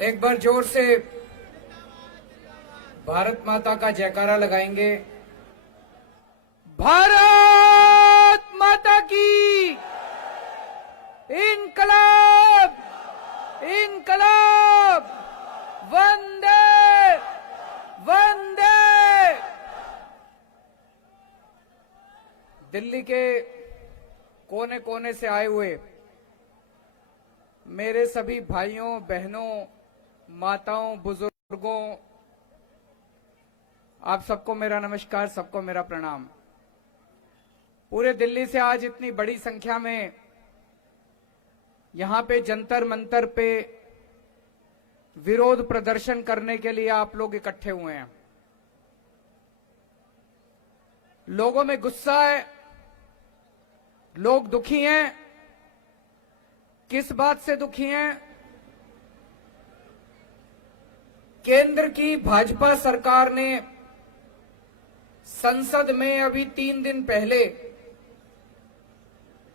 एक बार जोर से भारत माता का जयकारा लगाएंगे। भारत माता की इनकलाब, इनकलाब, वंदे वंदे। दिल्ली के कोने कोने से आए हुए मेरे सभी भाइयों बहनों, माताओं, बुजुर्गों, आप सबको मेरा नमस्कार, सबको मेरा प्रणाम। पूरे दिल्ली से आज इतनी बड़ी संख्या में यहां पे जंतर मंतर पे विरोध प्रदर्शन करने के लिए आप लोग इकट्ठे हुए हैं। लोगों में गुस्सा है, लोग दुखी हैं। किस बात से दुखी हैं? केंद्र की भाजपा सरकार ने संसद में अभी 3 दिन पहले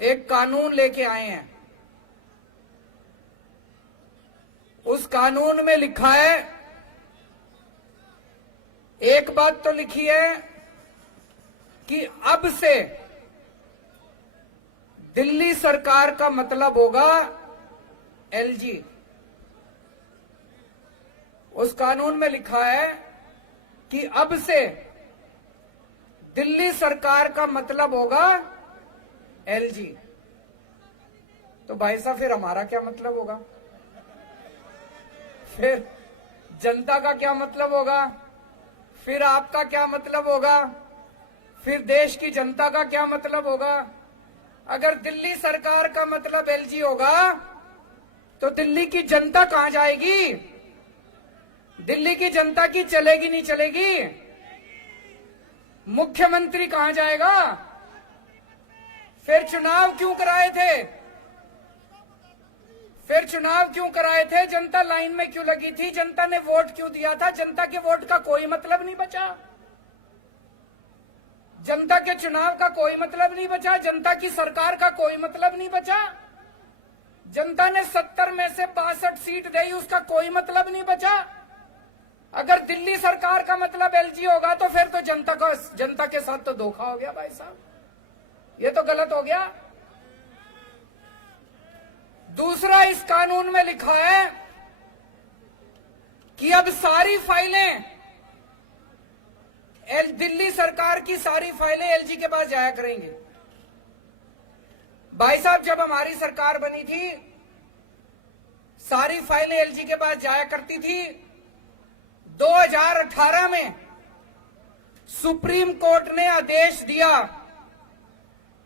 एक कानून लेके आए हैं। उस कानून में लिखा है, एक बात तो लिखी है कि अब से दिल्ली सरकार का मतलब होगा एलजी। उस कानून में लिखा है कि अब से दिल्ली सरकार का मतलब होगा एलजी। तो भाई साहब, फिर हमारा क्या मतलब होगा? फिर जनता का क्या मतलब होगा? फिर आपका क्या मतलब होगा? फिर देश की जनता का क्या मतलब होगा? अगर दिल्ली सरकार का मतलब एलजी होगा तो दिल्ली की जनता कहां जाएगी? दिल्ली की जनता की चलेगी नहीं चलेगी? मुख्यमंत्री कहां जाएगा? फिर चुनाव क्यों कराए थे? फिर चुनाव क्यों कराए थे? जनता लाइन में क्यों लगी थी? जनता ने वोट क्यों दिया था? जनता के वोट का कोई मतलब नहीं बचा। जनता के चुनाव का कोई मतलब नहीं बचा। जनता की सरकार का कोई मतलब नहीं बचा। जनता ने 70 में से 62 सीट दी, उसका कोई मतलब नहीं बचा। अगर दिल्ली सरकार का मतलब एलजी होगा तो फिर तो जनता के साथ तो धोखा हो गया भाई साहब, ये तो गलत हो गया। दूसरा, इस कानून में लिखा है कि अब सारी फाइलें दिल्ली सरकार की सारी फाइलें एलजी के पास जाया करेंगी। भाई साहब, जब हमारी सरकार बनी थी सारी फाइलें एलजी के पास जाया करती थी। 2018 में सुप्रीम कोर्ट ने आदेश दिया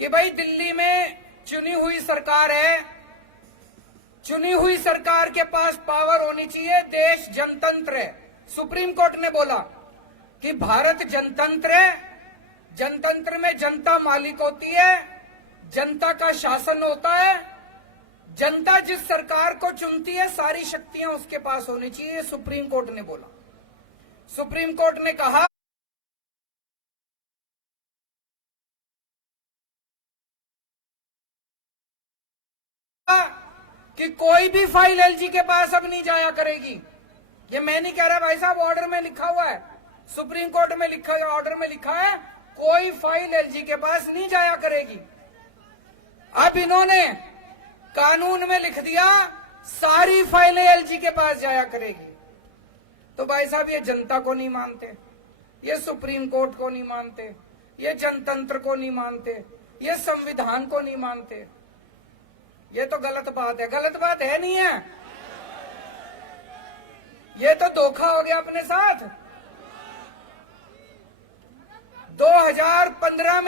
कि भाई दिल्ली में चुनी हुई सरकार है, चुनी हुई सरकार के पास पावर होनी चाहिए, देश जनतंत्र है। सुप्रीम कोर्ट ने बोला कि भारत जनतंत्र है, जनतंत्र में जनता मालिक होती है, जनता का शासन होता है, जनता जिस सरकार को चुनती है सारी शक्तियां उसके पास होनी चाहिए, सुप्रीम कोर्ट ने बोला। सुप्रीम कोर्ट ने कहा कि कोई भी फाइल एलजी के पास अब नहीं जाया करेगी। ये मैं नहीं कह रहा भाई साहब, ऑर्डर में लिखा हुआ है, सुप्रीम कोर्ट में लिखा है, ऑर्डर में लिखा है कोई फाइल एलजी के पास नहीं जाया करेगी। अब इन्होंने कानून में लिख दिया सारी फाइलें एलजी के पास जाया करेगी। तो भाई साहब, ये जनता को नहीं मानते, ये सुप्रीम कोर्ट को नहीं मानते, ये जनतंत्र को नहीं मानते, ये संविधान को नहीं मानते। ये तो गलत बात है। गलत बात है नहीं है? ये तो धोखा हो गया अपने साथ। 2015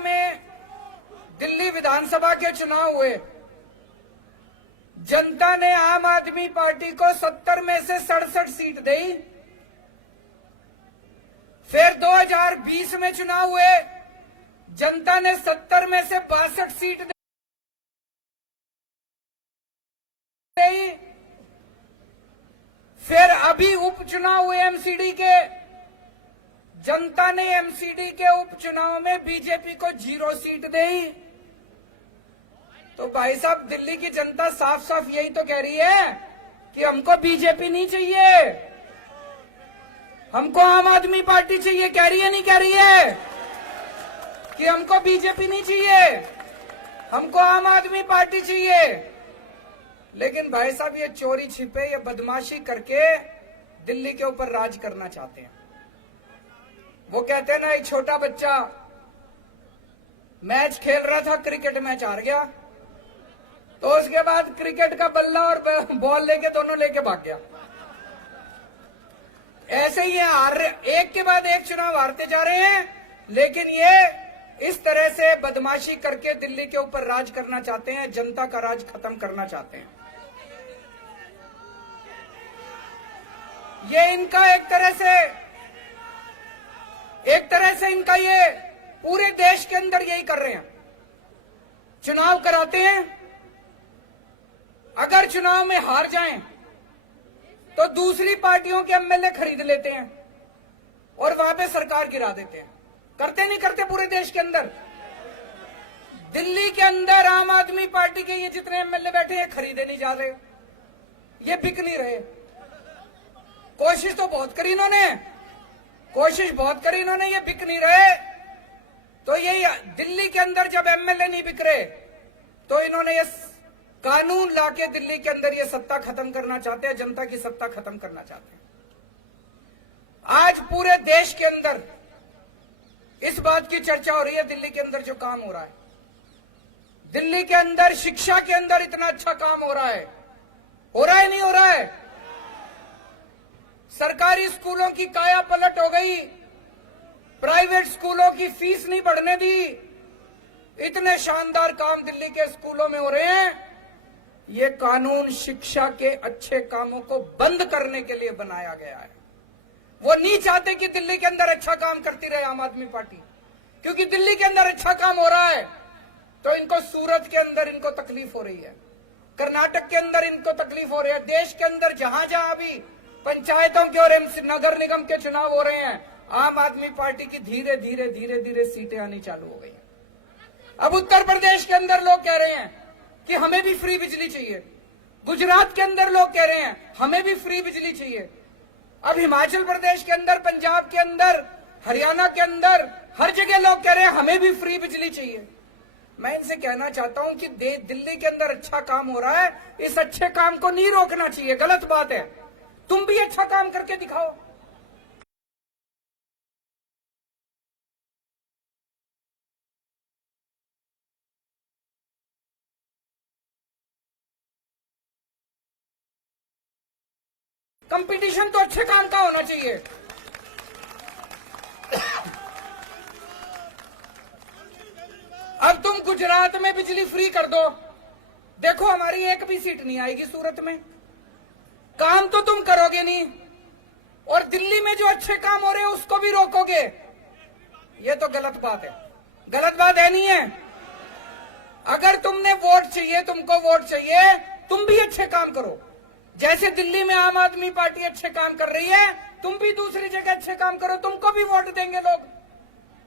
में दिल्ली विधानसभा के चुनाव हुए। जनता ने आम आदमी पार्टी को 70 में से 67 सीट दी। फिर 2020 में चुनाव हुए, जनता ने 70 में से 62 सीट दी। फिर अभी उपचुनाव हुए एमसीडी के, जनता ने एमसीडी के उपचुनाव में बीजेपी को 0 सीट दी। तो भाई साहब, दिल्ली की जनता साफ साफ यही तो कह रही है कि हमको बीजेपी नहीं चाहिए, हमको आम आदमी पार्टी चाहिए। कह रही है नहीं कह रही है कि हमको बीजेपी नहीं चाहिए, हमको आम आदमी पार्टी चाहिए। लेकिन भाई साहब, ये चोरी छिपे, ये बदमाशी करके दिल्ली के ऊपर राज करना चाहते हैं। वो कहते हैं ना, एक छोटा बच्चा मैच खेल रहा था, क्रिकेट मैच हार गया, तो उसके बाद क्रिकेट का बल्ला और बॉल लेके दोनों लेके भाग गया। ऐसे ही ये एक के बाद एक चुनाव हारते जा रहे हैं, लेकिन ये इस तरह से बदमाशी करके दिल्ली के ऊपर राज करना चाहते हैं, जनता का राज खत्म करना चाहते हैं। ये इनका एक तरह से इनका ये पूरे देश के अंदर यही कर रहे हैं। चुनाव कराते हैं, अगर चुनाव में हार जाएं तो दूसरी पार्टियों के एमएलए खरीद लेते हैं और वहां पे सरकार गिरा देते हैं। करते नहीं करते पूरे देश के अंदर? दिल्ली के अंदर आम आदमी पार्टी के ये जितने एमएलए बैठे हैं, खरीदे नहीं जा रहे, ये बिक नहीं रहे। कोशिश तो बहुत करी इन्होंने, ये बिक नहीं रहे। तो ये दिल्ली के अंदर जब एमएलए नहीं बिक रहे, तो इन्होंने ये कानून लाके दिल्ली के अंदर ये सत्ता खत्म करना चाहते हैं, जनता की सत्ता खत्म करना चाहते हैं। आज पूरे देश के अंदर इस बात की चर्चा हो रही है, दिल्ली के अंदर जो काम हो रहा है, दिल्ली के अंदर शिक्षा के अंदर इतना अच्छा काम हो रहा है नहीं हो रहा है? सरकारी स्कूलों की काया पलट हो गई, प्राइवेट स्कूलों की फीस नहीं बढ़ने दी। इतने शानदार काम दिल्ली के स्कूलों में हो रहे हैं। ये कानून शिक्षा के अच्छे कामों को बंद करने के लिए बनाया गया है। वो नहीं चाहते कि दिल्ली के अंदर अच्छा काम करती रहे आम आदमी पार्टी, क्योंकि दिल्ली के अंदर अच्छा काम हो रहा है तो इनको सूरत के अंदर इनको तकलीफ हो रही है, कर्नाटक के अंदर इनको तकलीफ हो रही है। देश के अंदर जहां जहां भी पंचायतों के और नगर निगम के चुनाव हो रहे हैं, आम आदमी पार्टी की धीरे धीरे सीटें आनी चालू हो गई। अब उत्तर प्रदेश के अंदर लोग कह रहे हैं कि हमें भी फ्री बिजली चाहिए, गुजरात के अंदर लोग कह रहे हैं हमें भी फ्री बिजली चाहिए। अब हिमाचल प्रदेश के अंदर, पंजाब के अंदर, हरियाणा के अंदर, हर जगह लोग कह रहे हैं हमें भी फ्री बिजली चाहिए। मैं इनसे कहना चाहता हूं कि दिल्ली के अंदर अच्छा काम हो रहा है, इस अच्छे काम को नहीं रोकना चाहिए, गलत बात है। तुम भी अच्छा काम करके दिखाओ। कंपटीशन तो अच्छे काम का होना चाहिए। अब तुम गुजरात में बिजली फ्री कर दो, देखो हमारी एक भी सीट नहीं आएगी सूरत में। काम तो तुम करोगे नहीं, और दिल्ली में जो अच्छे काम हो रहे हैं उसको भी रोकोगे। ये तो गलत बात है। गलत बात है नहीं है? अगर तुमने वोट चाहिए, तुमको वोट चाहिए, तुम भी अच्छे काम करो। जैसे दिल्ली में आम आदमी पार्टी अच्छे काम कर रही है, तुम भी दूसरी जगह अच्छे काम करो, तुमको भी वोट देंगे लोग।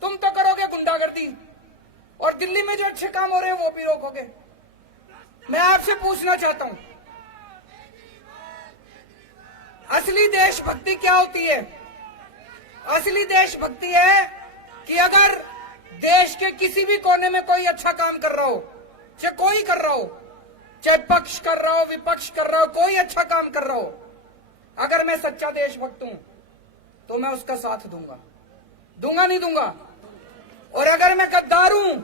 तुम तो करोगे गुंडागर्दी, और दिल्ली में जो अच्छे काम हो रहे हैं वो भी रोकोगे। मैं आपसे पूछना चाहता हूं, असली देशभक्ति क्या होती है? असली देशभक्ति है कि अगर देश के किसी भी कोने में कोई अच्छा काम कर रहा हो, चाहे कोई कर रहा हो, चाहे पक्ष कर रहा हो, विपक्ष कर रहा हो, कोई अच्छा काम कर रहा हो, अगर मैं सच्चा देशभक्त हूं तो मैं उसका साथ दूंगा। दूंगा नहीं दूंगा? और अगर मैं गद्दार हूं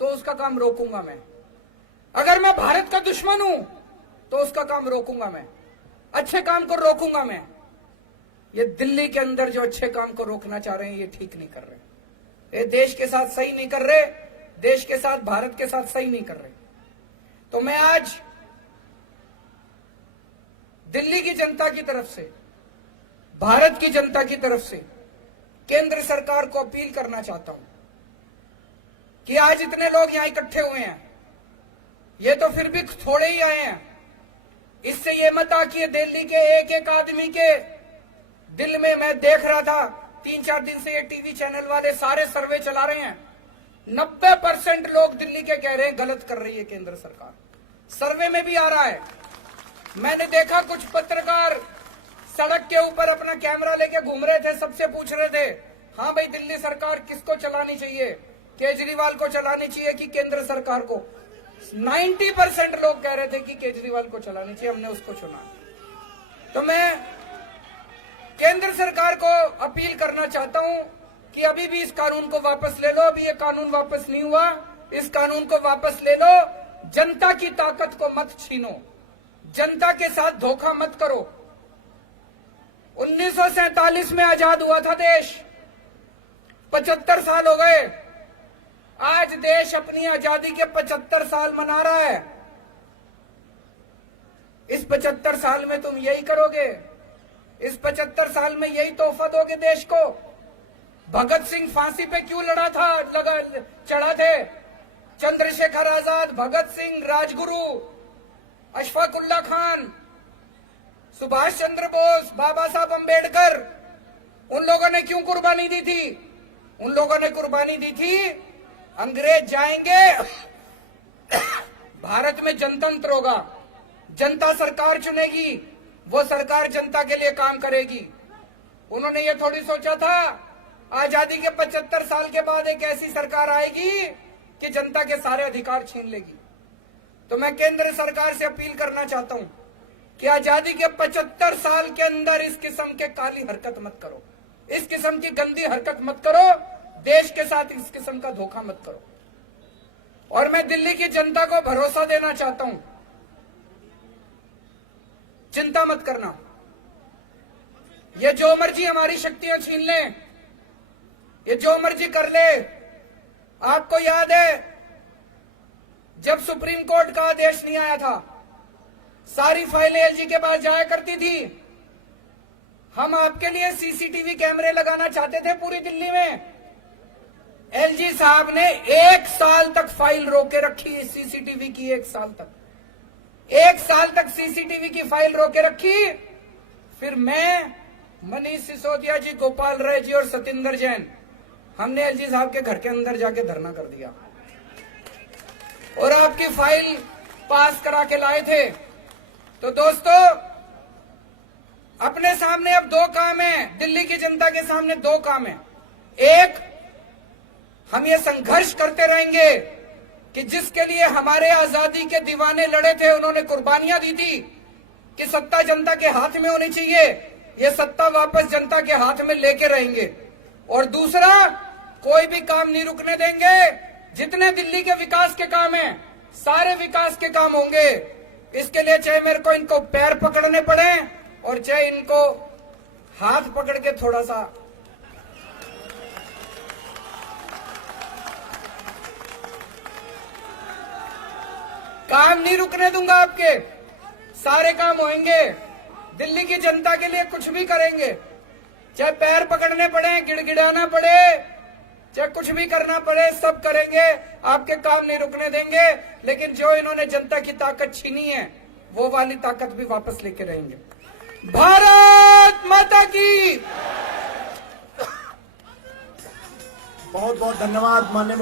तो उसका काम रोकूंगा मैं। अगर मैं भारत का दुश्मन हूं तो उसका काम रोकूंगा मैं, अच्छे काम को रोकूंगा मैं। ये दिल्ली के अंदर जो अच्छे काम को रोकना चाह रहे हैं, ये ठीक नहीं कर रहे, ये देश के साथ सही नहीं कर रहे, देश के साथ, भारत के साथ सही नहीं कर रहे। तो मैं आज दिल्ली की जनता की तरफ से, भारत की जनता की तरफ से केंद्र सरकार को अपील करना चाहता हूं कि आज इतने लोग यहां इकट्ठे हुए हैं, ये तो फिर भी थोड़े ही आए हैं। इससे ये मत आ कि दिल्ली के एक एक आदमी के दिल में, मैं देख रहा था 3-4 दिन से ये टीवी चैनल वाले सारे सर्वे चला रहे हैं, 90% लोग दिल्ली के कह रहे हैं गलत कर रही है केंद्र सरकार। सर्वे में भी आ रहा है। मैंने देखा कुछ पत्रकार सड़क के ऊपर अपना कैमरा लेके घूम रहे थे, सबसे पूछ रहे थे, हाँ भाई दिल्ली सरकार किसको चलानी चाहिए, केजरीवाल को चलानी चाहिए कि केंद्र सरकार को। 90% लोग कह रहे थे कि केजरीवाल को चलानी चाहिए, हमने उसको चुना। तो मैं केंद्र सरकार को अपील करना चाहता हूं कि अभी भी इस कानून को वापस ले लो। अभी ये कानून वापस नहीं हुआ, इस कानून को वापस ले लो। जनता की ताकत को मत छीनो, जनता के साथ धोखा मत करो। 1947 में आजाद हुआ था देश, 75 साल हो गए। आज देश अपनी आजादी के 75 साल मना रहा है। इस 75 साल में तुम यही करोगे? इस 75 साल में यही तोहफा दोगे देश को? भगत सिंह फांसी पे क्यों चढ़ा थे? चंद्रशेखर आजाद, भगत सिंह, राजगुरु, अशफाकुल्ला खान, सुभाष चंद्र बोस, बाबा साहब अंबेडकर, उन लोगों ने क्यों कुर्बानी दी थी? उन लोगों ने कुर्बानी दी थी, अंग्रेज जाएंगे, भारत में जनतंत्र होगा, जनता सरकार चुनेगी, वो सरकार जनता के लिए काम करेगी। उन्होंने ये थोड़ी सोचा था आजादी के 75 साल के बाद एक ऐसी सरकार आएगी कि जनता के सारे अधिकार छीन लेगी। तो मैं केंद्र सरकार से अपील करना चाहता हूं कि आजादी के 75 साल के अंदर इस किस्म के काली हरकत मत करो, इस किस्म की गंदी हरकत मत करो, देश के साथ इस किस्म का धोखा मत करो। और मैं दिल्ली की जनता को भरोसा देना चाहता हूं, चिंता मत करना, ये जो मर्जी हमारी शक्तियां छीन ले, ये जो मर्जी कर ले। आपको याद है जब सुप्रीम कोर्ट का आदेश नहीं आया था, सारी फाइलें एलजी के पास जाया करती थी। हम आपके लिए सीसीटीवी कैमरे लगाना चाहते थे पूरी दिल्ली में। एलजी साहब ने 1 साल तक फाइल रोके रखी, सीसीटीवी की। 1 साल तक सीसीटीवी की फाइल रोके रखी। फिर मैं, मनीष सिसोदिया जी, गोपाल राय जी और सतिंदर जैन, हमने एलजी साहब के घर के अंदर जाके धरना कर दिया और आपकी फाइल पास करा के लाए थे। तो दोस्तों, अपने सामने अब 2 काम है, दिल्ली की जनता के सामने 2 काम है। एक, हम ये संघर्ष करते रहेंगे कि जिसके लिए हमारे आजादी के दीवाने लड़े थे, उन्होंने कुर्बानियां दी थी कि सत्ता जनता के हाथ में होनी चाहिए, ये सत्ता वापस जनता के हाथ में लेके रहेंगे। और दूसरा, कोई भी काम नहीं रुकने देंगे। जितने दिल्ली के विकास के काम हैं, सारे विकास के काम होंगे। इसके लिए चाहे मेरे को इनको पैर पकड़ने पड़े और चाहे इनको हाथ पकड़ के थोड़ा सा काम नहीं रुकने दूंगा। आपके सारे काम होंगे। दिल्ली की जनता के लिए कुछ भी करेंगे, चाहे पैर पकड़ने पड़े, गिड़गिड़ाना पड़े, चाहे कुछ भी करना पड़े, सब करेंगे। आपके काम नहीं रुकने देंगे। लेकिन जो इन्होंने जनता की ताकत छीनी है, वो वाली ताकत भी वापस लेके रहेंगे। भारत माता की। बहुत बहुत धन्यवाद माननीय